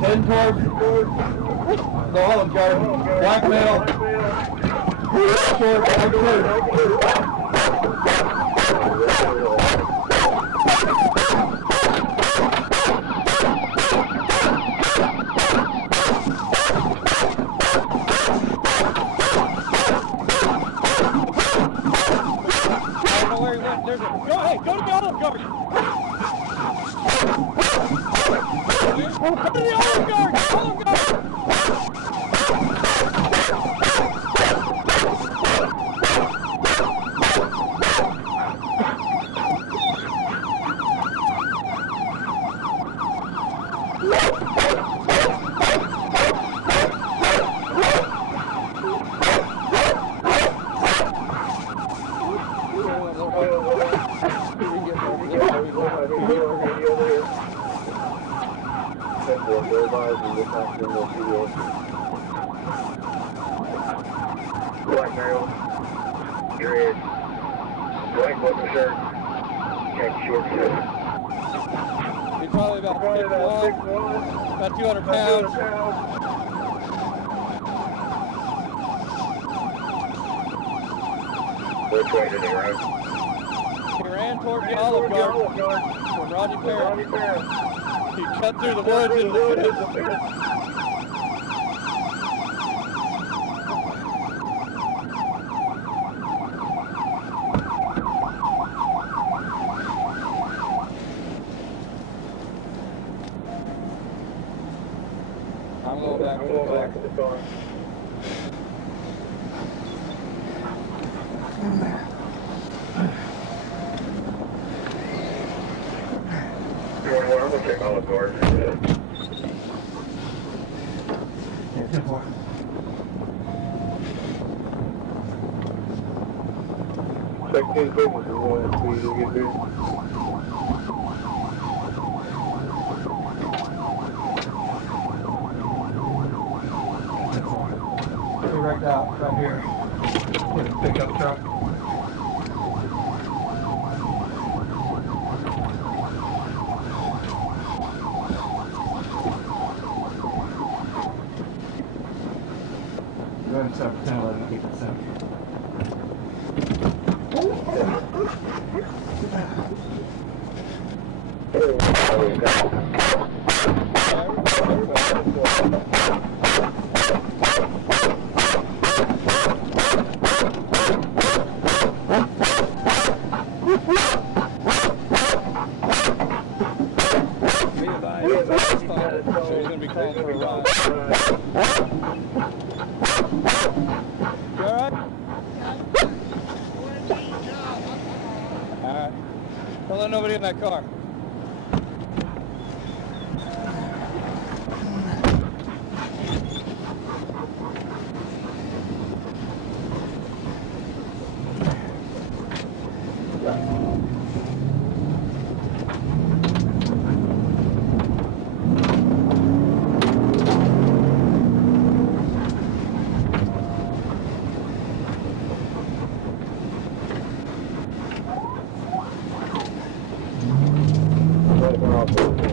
Heading towards the Olive Garden. Blackmail. Short, right two. Go to the Olive Garden! Go to the Olive Garden! Olive Garden! Black male, your head, black button shirt, khaki short shirt. He's probably about 6'1", about 200 pounds. Which way did he run? He ran towards the Olive Garden from Rodney Perry. He cut through the woods into the fence. I'm going back to the car. I'm gonna check Olive Garden. Yeah, 10-4. Check his business is one and two, you'll get there. He wrecked out right here. Hit a pickup truck. Go ahead and start pretending like keep it simple. So he's going to be calling for a ride. You alright? Alright. Don't let nobody in that car. Off.